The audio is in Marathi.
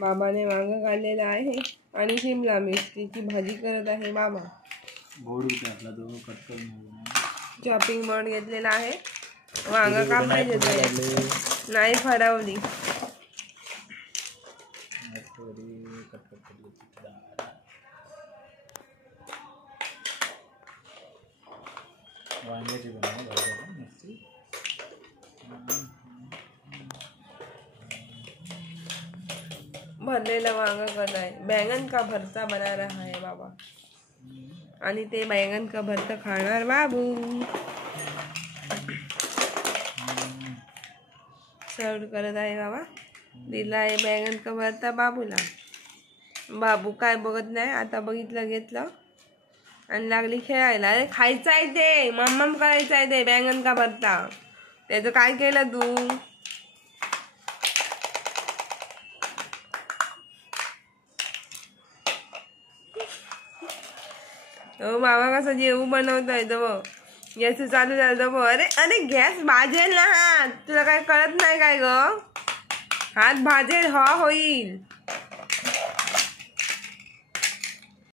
बाबाने वांग काढलेलं आहे आणि शिमला मिरचीची भाजी करत आहे बाबा. चॉपिंग बोर्ड घेतलेला आहे. वांग कापायचे नाही फरवली. वांग्याची भरलेला वांग करत आहे. बैंगन का भरता बना रहा है बाबा आणि ते बैंगन का भरता खाणार बाबू. सर्व करत आहे बाबा. दिला आहे बैंगन का भरता बाबूला. बाबू काय बघत नाही. आता बघितलं घेतलं आणि लागली खेळायला. अरे खायचं आहे ते, मम्मम करायचं आहे ते बैंगन का भरता. त्याचं काय केलं तू? हो बाबा कसं जेवू बनवतोय तो. गॅस चालू झालं तो. अरे अरे गॅस भाजेल ना हात. तुला काय कळत नाही काय ग? हात भाजेल होईल.